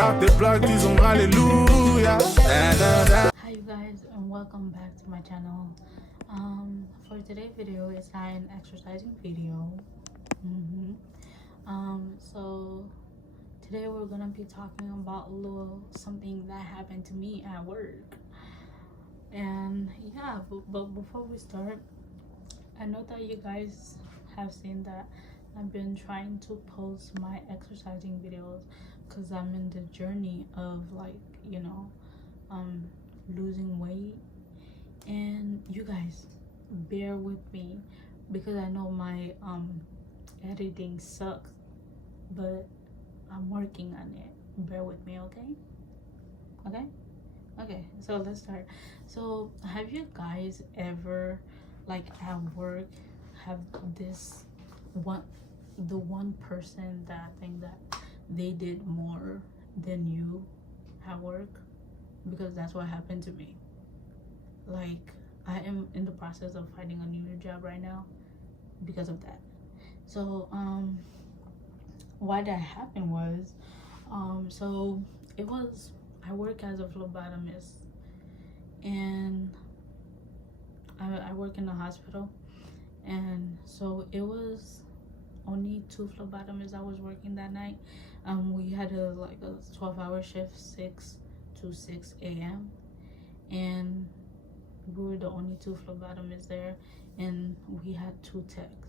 car, tes plaques disons Alléluia. Hi you guys, and welcome back to my channel. For today's video, it's not an exercising video. So today we're gonna be talking about a little something that happened to me at work. And yeah, but before we start, I know that you guys have seen that I've been trying to post my exercising videos because I'm in the journey of losing weight. And you guys, bear with me because I know my editing sucks, but I'm working on it. Bear with me, okay, so let's start. So have you guys ever, like, at work, have this one person that think that they did more than you at work? Because that's what happened to me. Like, I am in the process of finding a new job right now because of that. So why that happened was, so it was, I work as a phlebotomist, and I work in a hospital, and so it was only 2 phlebotomists I was working that night. We had a 12-hour shift, 6 to 6 a.m. and we were the only 2 phlebotomists there, and we had 2 techs.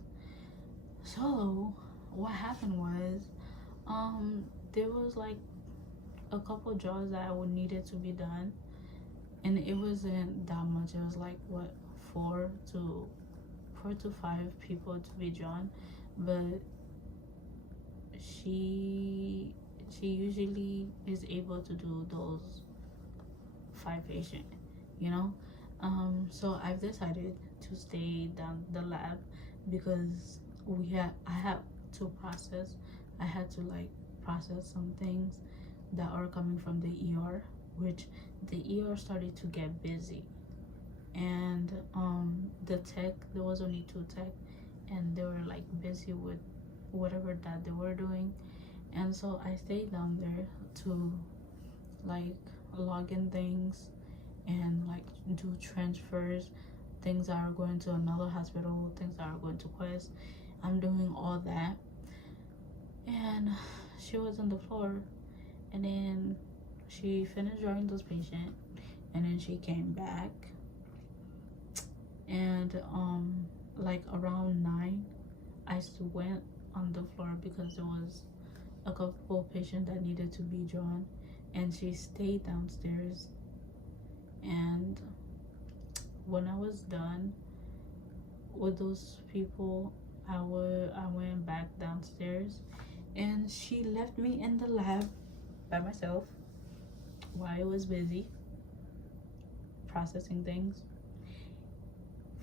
So what happened was, there was like a couple jobs that needed to be done, and it wasn't that much. It was like what, 4 to 5 people to be drawn, but she usually is able to do those 5 patients, you know. So I've decided to stay down the lab because I have to process. I had to process some things that are coming from the ER, which the ER started to get busy, and the tech, there was only 2 tech, and they were busy with whatever that they were doing. And so I stayed down there to log in things and do transfers, things that are going to another hospital, things that are going to Quest. I'm doing all that, and she was on the floor, and then she finished drawing those patients, and then she came back, and around 9 I still went on the floor because there was a couple patients that needed to be drawn, and she stayed downstairs. And when I was done with those people, I went back downstairs, and she left me in the lab by myself while I was busy processing things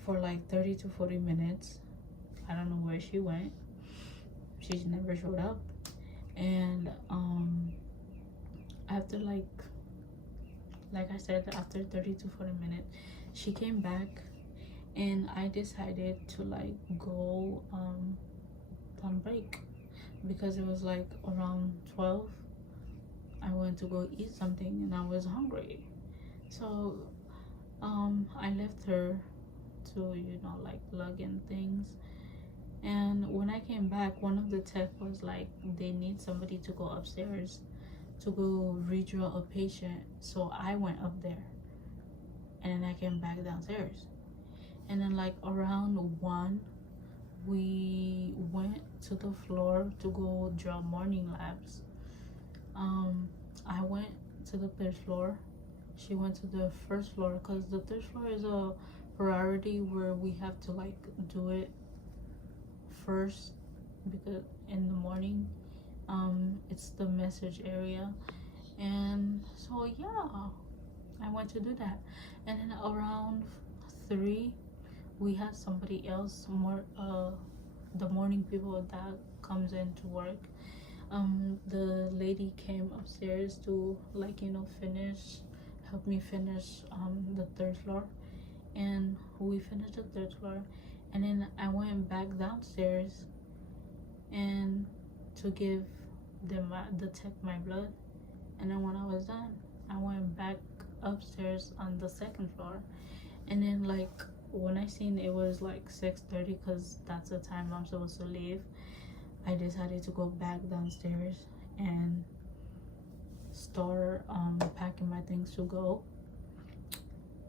for 30 to 40 minutes. I don't know where she went. She never showed up. And after like I said, after 30 to 40 minutes, she came back, and I decided to go on break because it was around 12. I went to go eat something, and I was hungry. So I left her to log in things. And when I came back, one of the tech was they need somebody to go upstairs to go redraw a patient. So I went up there, and then I came back downstairs. And then around 1, we went to the floor to go draw morning labs. I went to the 3rd floor. She went to the 1st floor because the 3rd floor is a priority where we have to do it first, because in the morning it's the message area. And so yeah, I went to do that. And then around 3, we had somebody else, the morning people that comes in to work. The lady came upstairs to help me finish the 3rd floor, and we finished the 3rd floor. And then I went back downstairs and to give the tech my blood, And then when I was done, I went back upstairs on the second floor. And then like when I seen it was like 6:30, because that's the time I'm supposed to leave, I decided to go back downstairs and start packing my things to go.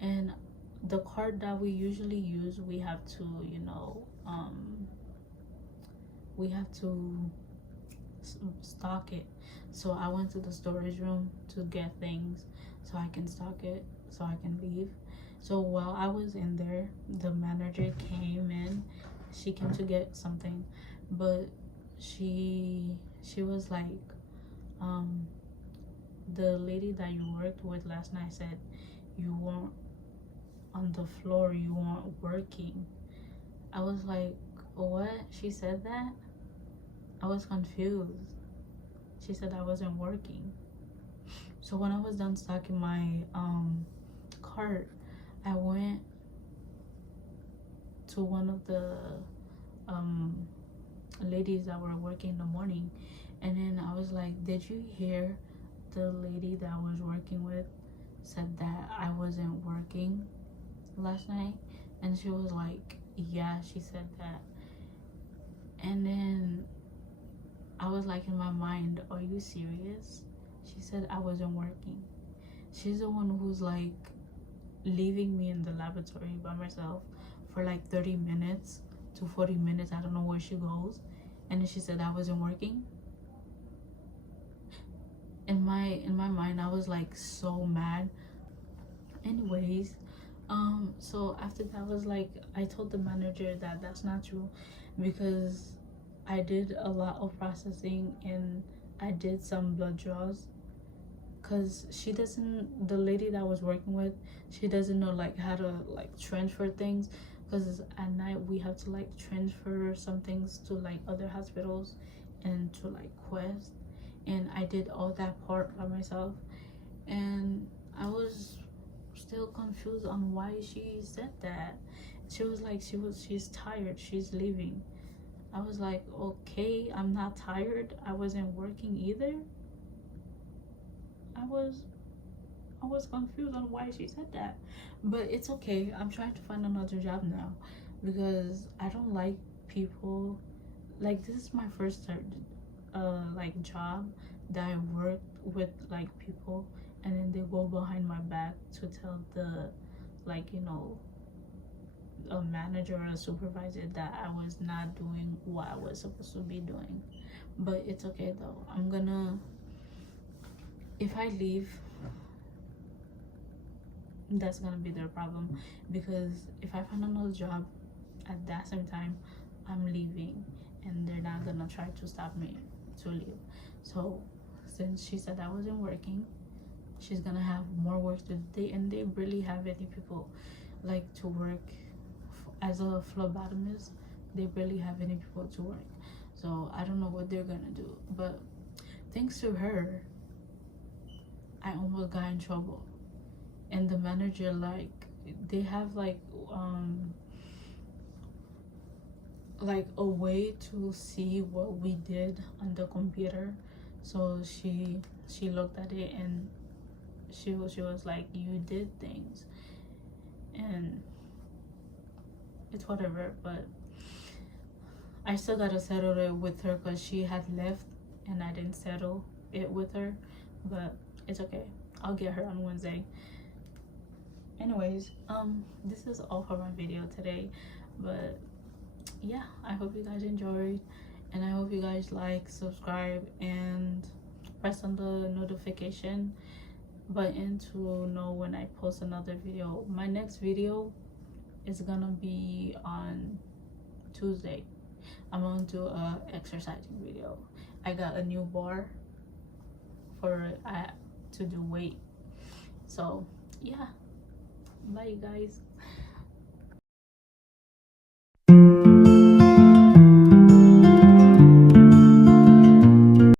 And the cart that we usually use, we have to, you know, we have to stock it. So I went to the storage room to get things so I can stock it so I can leave. So while I was in there, the manager came in. She came to get something, but she was like, the lady that you worked with last night said you weren't on the floor, you weren't working. I was like, what? She said that? I was confused. She said I wasn't working. So when I was done stocking my cart, I went to one of the ladies that were working in the morning, and then I was like, did you hear the lady that I was working with said that I wasn't working last night? And she was like, yeah, she said that. And then I was like in my mind, are you serious? She said I wasn't working. She's the one who's like leaving me in the laboratory by myself for like 30 minutes to 40 minutes. I don't know where she goes. And then she said I wasn't working. In my mind, I was like so mad. Anyways, so after that, I was like, I told the manager that that's not true, because I did a lot of processing and I did some blood draws. Cause she doesn't, the lady that I was working with, she doesn't know like how to like transfer things. Cause at night we have to like transfer some things to like other hospitals and to like Quest. And I did all that part by myself. And I was still confused on why she said that. She was like, she's tired, she's leaving. I was like, okay, I'm not tired. I wasn't working either. I was confused on why she said that. But it's okay. I'm trying to find another job now, because I don't like people. Like, this is my first like job that I worked with like people, and then they go behind my back to tell the, like, you know, a manager or a supervisor that I was not doing what I was supposed to be doing. But it's okay though. I'm gonna, if I leave, that's gonna be their problem, because if I find another job at that same time, I'm leaving and they're not gonna try to stop me to leave. So since she said I wasn't working, she's gonna have more work to do. And they barely have any people like to work as a phlebotomist. They barely have any people to work. So I don't know what they're gonna do. But thanks to her, I almost got in trouble. And the manager, like, they have like a way to see what we did on the computer. So she looked at it and she was like, you did things. And it's whatever, but I still gotta settle it with her, because she had left and I didn't settle it with her. But it's okay, I'll get her on Wednesday. Anyways, this is all for my video today. But yeah, I hope you guys enjoyed, and I hope you guys like, subscribe, and press on the notification button to know when I post another video. My next video is gonna be on Tuesday. I'm gonna do a exercising video. I got a new bar for to do weight. So yeah, bye guys.